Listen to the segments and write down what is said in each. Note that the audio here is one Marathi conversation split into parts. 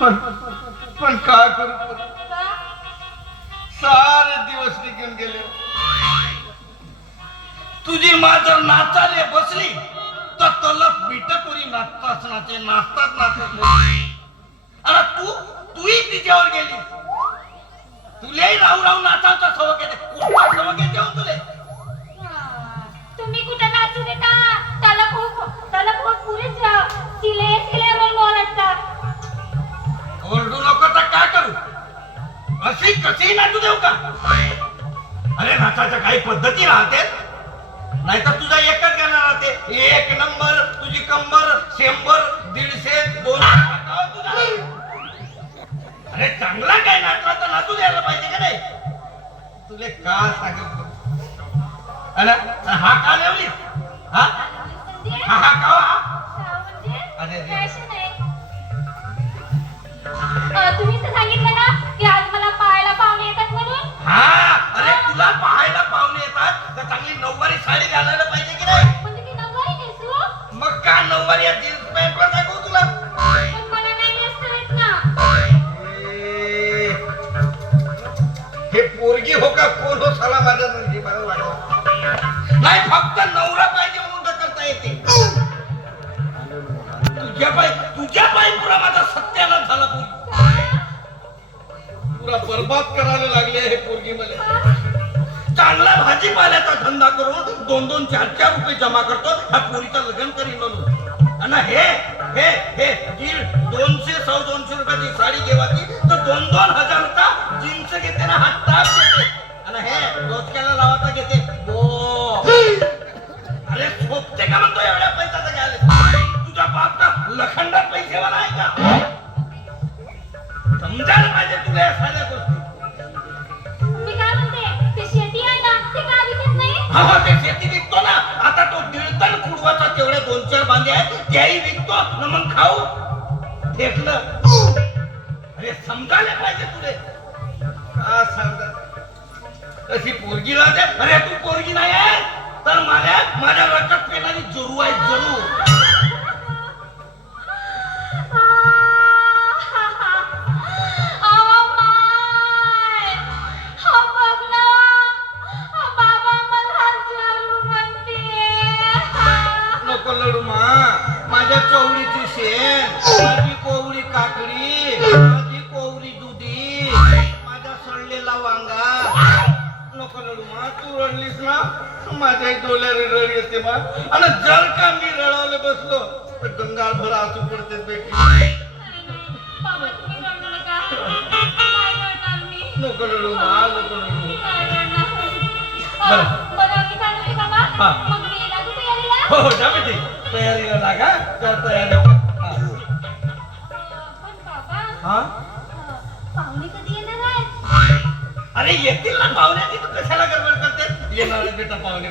पण काय करू, सारे दिवस निघून गेले. तुझी माँ जर नाचाले बसली तर तलप मिटपुरी नाचताच नाचे, नाचतात नाचत. अरे तूही तिच्यावर गेली. तुलाही राहू राहू नाचावचा सवक येते. कुठला सवक येते हो तुले? तुम्ही कुठे नाचू देता? त्याला खूप पुरीच सिले म्हणून ओरडतात. ओरडू नको तर काय करू? अशी कशी नाचू देऊ का? अरे नाचाच्या काही पद्धती राहते, नाहीतर तुझा एकच गाणं राहते. एक नंबर, तुझी कंबर 100, 150, 200. अरे चांगला काय नाचला तर नाचू द्यायला पाहिजे का नाही? तुले का सांगतो? हा का लावली? हा हा का? अरे तुम्ही तर सांगितलं ना की आज मला पाहायला पाहुणे येतात म्हणून. हा, अरे तुला पाहायला पाहुणे येतात तर चांगली नऊवारी साडी घालायला पाहिजे की नाही? म्हणजे ती नऊवारी नेसू? मग का नऊवारी जीन्स पॅन्ट वर दाखवू तुला? पण मला नाही नेसता येत ना. हे पोरगी हो का कोण हो साला माझ्या नंदी मला वाटलं. नाही, फक्त नवरा पाहिजे म्हणून करता येते. तुझ्या पायी पुरा माझा सत्यानाश झाला. पुरा बर्बाद करायला लागले हे पोरगी मला. चांगला भाजीपाल्याचा धंदा करून 2-2, 4-4 रुपये जमा करतो ह्या पोरीचं लग्न करीन म्हणून. आणि हे 200-200 रुपयाची साडी घेवाची तर 2-2 हजारचा जीन्स घेते ना, हात ताप घेते. आणि हे डोसक्याला लावाचा घेते. अरे झोपते का म्हणतो एवढ्या पैशाचा घ्यायला? तुझ्या बापचा लखंडात पैसेवाला आहे का? समजायला पाहिजे तुला या साऱ्या गोष्टी. मी काय म्हणते, ते शेती आहे ना, ते का विकत नाही? हा, ते शेती विकतो ना. आता तो 1.5 टन कुडवाचा तेवढे 2-4 बांधे आहेत, त्याही विकतो ना. मग खाऊ फेकलं. अरे समजायला पाहिजे तुले. का समजा अशी पोरगी राहते? अरे तू पोरगी नाही आहे तर माझ्या रक्तात पेनारी जरू आहे, जरू. नको लढू मा. माझ्या चवळीची शेण, माझी कोवळी काकडी, माझी कोवळी दुधी, माझा सडलेला वांगा. नको लढू मा. तू रडलीस ना माझ्या डोल्या रड येते मा. आणि जर का मी रडावले बसलो तर गंगाळ भर आसू पडते बेटी. नको लढू मा, नको लढू. हो जा बेटी, तयारीला लागा. तयारी. हा, पाहुणे कधी येणार आहे? अरे येतील ना पाहुणे. तू कशाला गडबड करते? येणार बेटा पाहुणे.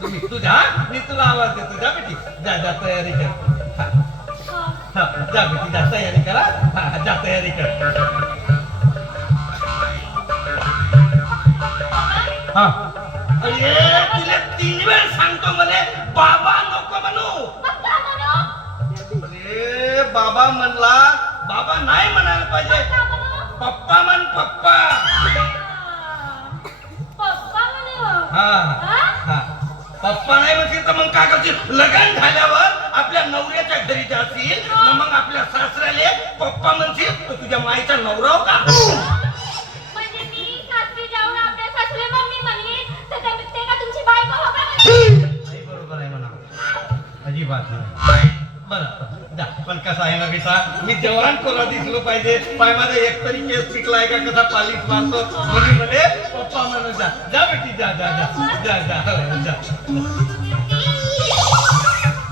तुम्ही तुझ्या, मी तुला आवाज देतो. जा बेटी, जा तयारी कर. जा बेटी, जा तयारी करा. जा तयारी कर. हा, अरे तुला 3 वेळ सांगतो मला बाबा नको म्हणू. अरे बाबा म्हणला, बाबा नाही म्हणायला पाहिजे. पप्पा म्हण, पप्पा. हा, पप्पा नाही म्हणशील तर मग काय करशील? लग्न झाल्यावर आपल्या नवऱ्याच्या घरी जाशील ना, मग आपल्या सासऱ्याला पप्पा म्हणशील तर तुझ्या माईचा नवरा का? म्हणजे मी सासरी जाऊन आपल्या सासूला मम्मी म्हणेन तर ते का तुमची बायको हो का? बरोबर आहे म्हणा. अजिबात नाही. बरं जा. पण कसं आहे ना बेटा, मी जवान कोरा दिसलो पाहिजे. पाय माझा एकतरी केस पिकलाय का कसा पालीस मारतो म्हणून म्हणे पप्पा म्हणून. जा जा बेटी, जा जा जा जा जा.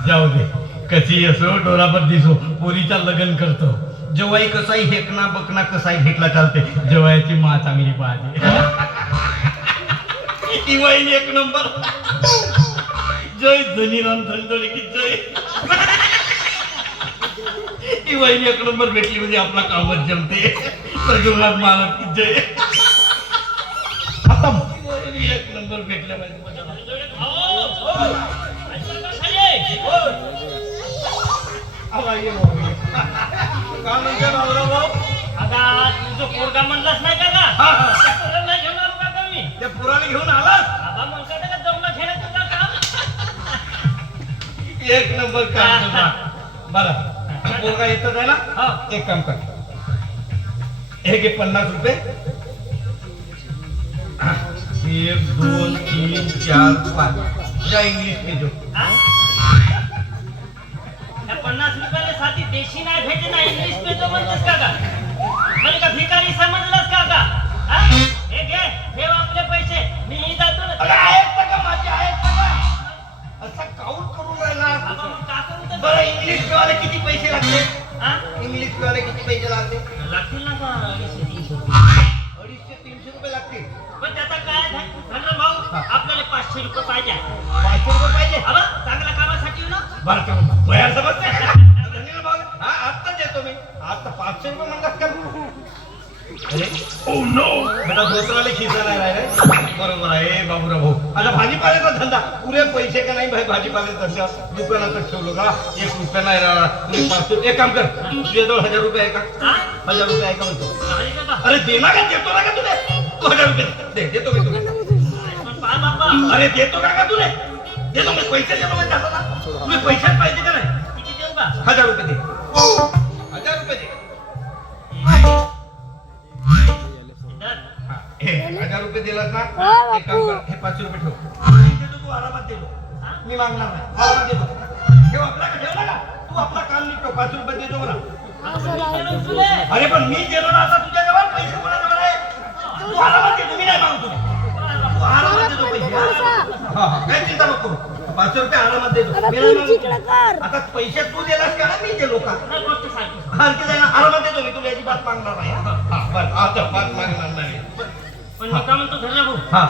जाऊ दे, कशी असो डोरावर दिसो, पोरीचा लग्न करतो. जवाई कसाही हेकना बकना कसाही भेटला चालते. जवाईची मा चांगली पाहिजे. ती वाईन 1 नंबर. जय धनीराम धनदोडे की जय. ती वाईन 1 नंबर भेटली म्हणजे आपला कामच जमते. प्रजोनाथ महाराज की जय. खतम. 1 नंबर भेटल्या पाहिजे. आला ये भाऊ ये. का म्हणते बाबूराव भाऊ? आता तुझं पोरगा म्हणलाच नाही का का? हा, हा. त्या पोराला घेऊन आलो का का मी? त्या पुराने घेऊन आलास? बाबा म्हणतो का जमलं घेणं तुझं काम? एक नंबर काम तुझा. बरं पोरगा येतच आहे ना? हो. एक काम कर, हे घे 50 रुपये. 1 2 3 4 5 जा इंग्लिश में जो. हा? त्या 50 रुपयाला साधी देशी नाही भेटे ना इंग्लिश पे जो म्हणतोस का का? म्हणजे का भिकारी समजलास का का? हा? हे घे ठेव आपले पैसे मी जातो ना. अरे आहेत का माझे, आहेत का? असं काउंट करून राहिला. बाबा मग का करू तर? बरं इंग्लिश वाले किती पैसे लागते? हा? इंग्लिश वाले किती पैसे लागते? लागतील ना का 200-300? 250-300 रुपये लागतील. पण त्याचा काय धनराज भाऊ आपल्याला 500 रुपये पाहिजे. 500 रुपये पाहिजे. अबा चांगल्या कामासाठी येऊ ना. बरं तेव्हा बयार समजते का? धन्यवाद भाऊ. हा आत्ता देतो मी. आता 500 रुपये म्हणतात का? अरे ओ नो बेटा धोत्राले खिसा नाही राहिले. बरोबर आहे बाबूराव भाऊ. आता भाजीपाल्याचा धंदा पुरे पैसे का नाही भाई? भाजीपाल्याचा धंदा दुकानातच ठेवलो का? 1 रुपया नाही राहिला. तुम्ही 500. एक काम कर, तुझ्याजवळ 1000 रुपये आहे का? हा? 1000 रुपये आहे का म्हणतो? चालेल का बा? अरे दे ना का, देतो ना का तुले? तू 1000 रुपये दे. देतो मी तुला. पण पहा बाबा अरे देतो का तुले? देतो मी, पैसे देतो मी जातो ना. तुम्ही पैशात पाहिजे का नाही? किती देऊ का? 1000 रुपये दे. 1000 रुपये दे. धर. हा, हे 1000 रुपये दिलास ना? एक काम कर, हे 500 रुपये ठेव. मी देतो, तू आरामात देतो. हा? मी मागणार नाही, आरामात देतो. ठेव आपला का, ठेवला का? तू आपला काम निघतो. 500 रुपये देतो मला. आता पण मी देणार तुले. अरे पण मी गेलो ना, आता तुझ्या जवळ पैसे कोणाजवळ आहे? तू आरामात देतो, मी नाही मागतो. तू आरामात देतो पैसे. हा, हा, काही चिंता नको करू. 500 रुपये आरामात देतो. मी नाही मागतो. आता पैसे तू दिलास का ना, मी दिलो का? नाही, गोष्ट सांगतो. आणखी जाईना, आरामात देतो मी. तुला याची बात मागणार नाही. हा, हा, बस आता बात मागणार नाही. पण मी काय म्हणतो धरला भाऊ हा,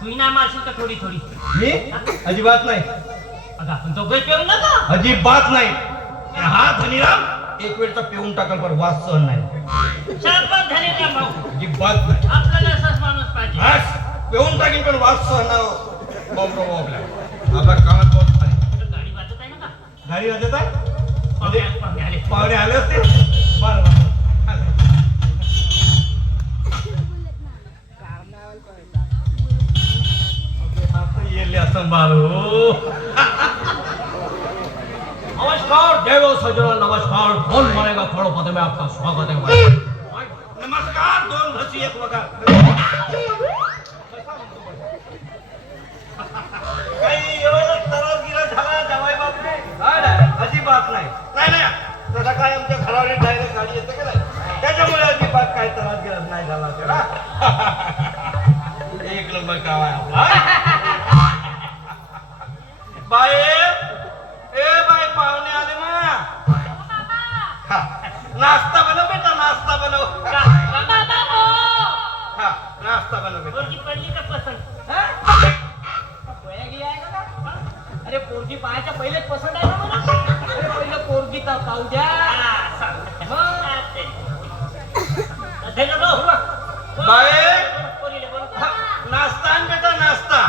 तुम्ही नाही मारशील का थोडी थोडी? मी अजिबात नाही, अगं आपण दोघे पेरू नका. अजिबात नाही. हा धनीराम एक वेळचा पिऊन टाकल, पण वास सहन नाही. शाबास धनीराम भाऊ, अजिबात नाही. आपल्याला असाच माणूस पाहिजे. बस पिऊन टाकीन, पण वास सहन नाही. बाबराव आपल्या कामात बहुत खाली. गाडी वाजत आहे ना का? गाडी वाजत आहे. पाहुणे आले. पाहुणे आले असते. बरं बरं आता येले असं मारू. नमस्कार देवो सजनो, नमस्कार. कौन मारेगा करोड़पति में आपका स्वागत है. नमस्कार. 2 म्हशी 1 वगार. काही एवढं त्रास गिरा झाला जावाई बापरे? अजिबात नाही. नाही नाही तसा काय आमच्या घरावर डायरेक्ट गाडी येते का नाही, त्याच्यामुळे अजिबात काय त्रास गिरा नाही झाला त्याला. एक नंबर काम आहे आपला. बाई ए बाई पाहुणे आले ना. हा, नाश्ता बनव बेटा, नाश्ता बनव. बाबा हो. हा, नाश्ता बनव बेटा. पोरगी पडली का पसंत? अरे पोरगी पाहायच्या पहिलेच पसंत आहे ना मला. अरे पहिलं पोरगी तर पाहू द्या. धन्यवाद भाऊ. बाई पोरीला बोलव. हा, नाश्ता आण बेटा, नाश्ता.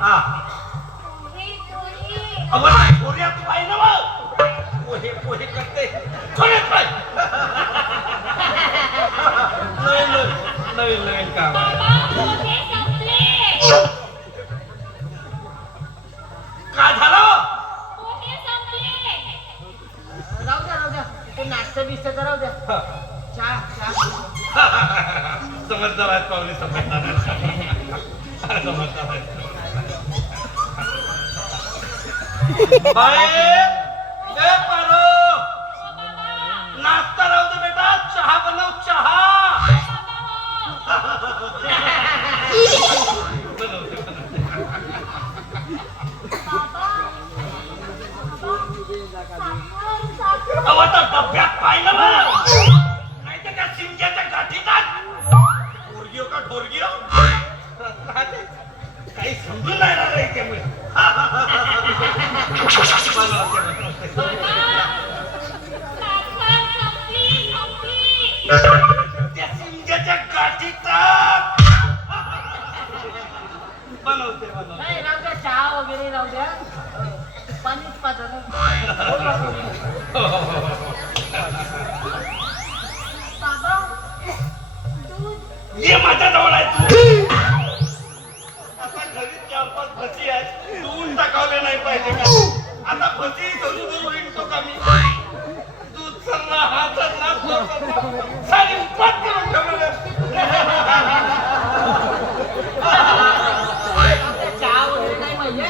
हा अगं नाही, पोऱ्यात पाय ना मग. पोहे पोहे करते पोऱ्यात पाय. नवीन नवीन काम आहे. काय झालं? राहू द्या. ते नाश्ता बिस्ता तर राहू द्या. हा. चहा. समजदार आहेत पाहुणे, समजदार आहेत. समजदार आहेत. बाई ए पारो, नाश्ता राहू दे बेटा, चहा बनव, चहा. अहो आता डब्यात पाहिलं बरं, नाही तर त्या शिंक्याच्या गाठीतात पोरगी का ढोरगी काही समजून नाही राहिलं त्यामुळे. त्या शिंक्याच्या गाठीतात बनवते. नाही राहू द्या, चहा वगैरे राहू द्या. पाणीच पाजा ना. बाबा दूध ये माझ्या जवळ आहे तू. आता घरी 4-5 म्हशी आहेत, दूध टाकावले नाही पाहिजे का? आता म्हशी दूध विकतो का मी? दूध चालला, हा चालला, तो चालला. सारी उपात करून ठेवलेलं. चहा वगैरे नाही पाहिजे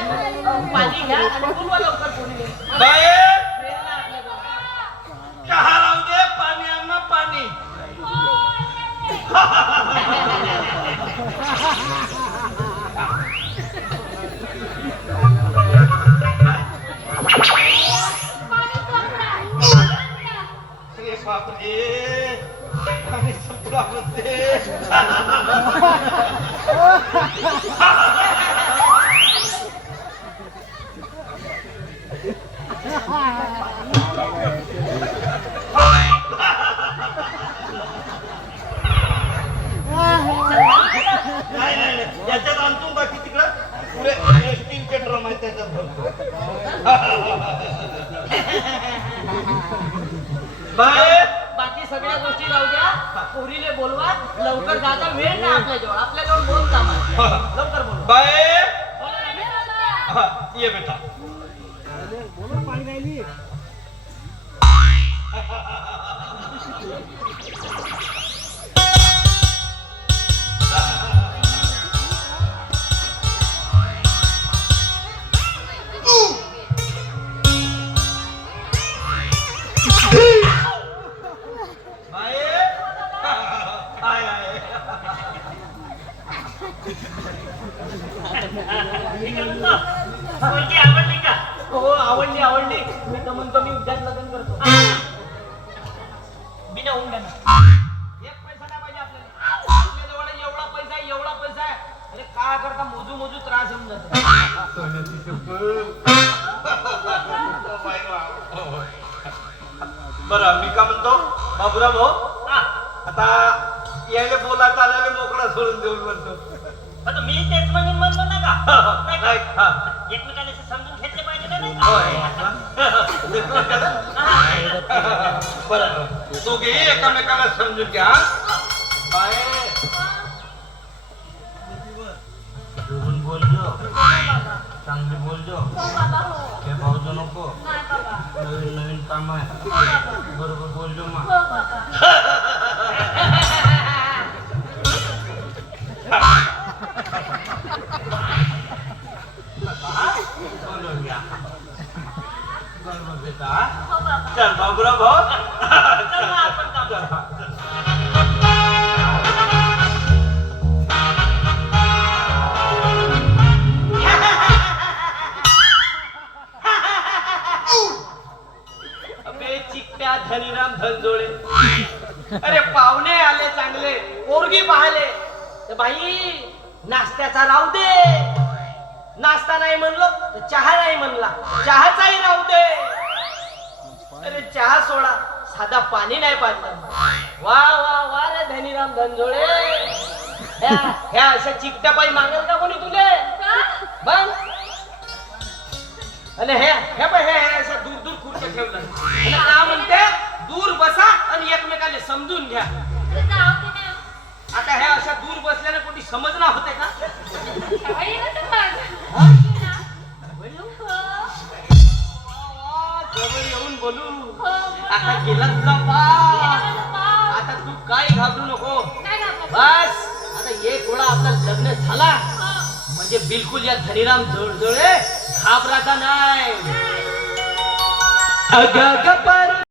पाणी घ्या आणि बोलवा लवकर कोणी बाई, चहा राहू दे, पाणी आण ना, पाणी. पाणी संपलं. अरे बापरे, पाणी संपला म्हणते. नाही नाही नाही, याच्यात आणतो बाकी तिकडं पुढे स्टीलचे ड्रम आहे त्याच्यात भरतो. बाय, बाकी सगळ्या गोष्टी राहू द्या पोरीले बोलवा लवकर जाता वेळ नाही आपल्याजवळ आपल्याजवळ दोन काम आहे लवकर बोलवा बाय, हा, ये बेटा. Bye, I I. मी काय म्हणतो, पोरगी आवडली का? हो आवडली आवडली मी तर म्हणतो मी उद्याच लग्न करतो बिना हुंड्यानं एक पैसा नाही पाहिजे आपल्याला आपल्याजवळ एवढा पैसा आहे अरे काय करता मोजू मोजू त्रास येऊन जातो बरं, मी का म्हणतो बाबूराव भाऊ, हा, आता यायला बोला चालायला मोकळा सोडून देऊन म्हणतो. आता मी तेच म्हणून म्हणलो ना का? नाही नाही, का? हा. एकमेकाला असं समजून घेतले पाहिजे ना, नाही होय. का? बरं, दोघेही एकामेकाला समजून घ्या. बाय, जोरून बोलजो, चांगली बोलजो, हो बाबा हो. ते भाऊजो नको, नाही बाबा. नवीन नवीन काम आहे, हो बाबा. बरोबर बोलजो हो मग. बाबा. बोलून घ्या. बरोबर बेटा. हो बाबा. चल बाबूराव भाऊ, चल मग आपण जाऊ. चल. अबे चिकट्या धनीराम धनजोळे अरे पाहुणे आले चांगले पोरगी पाहिले तर बाई नाश्त्याचा राहू दे नाश्ता नाही म्हणलो तर चहा नाही म्हणला चहाचाही राहू दे अरे चहा सोडा साधा पाणी नाही पाजलं वा वा वा रे धनीराम धनजोळे ह्या अशा चिकट्या पायी मागेल का कोणी तुले का? बघ आणि हे पण हे असं दूर दूर खुर्च्या ठेवलं आणि का म्हणते दूर बसा आणि एकमेकाला समजून घ्या तर जाऊ दे ना. आता हे अशा दूर बसल्याने कोणी समजणार होते का काही नसेल माझं. हा? ना. बोलू? हो. वा, जवळ येऊन बोलू हो, बोल आता ना. गेला तुझा गेला पाय माझा पाय. आता तू काही घाबरू नको नाही ना बाबा. बस आता एक वेळा आपला लग्न झाला हो. म्हणजे बिलकुल या धनीराम जोडजोळे घाबराचा नाही अग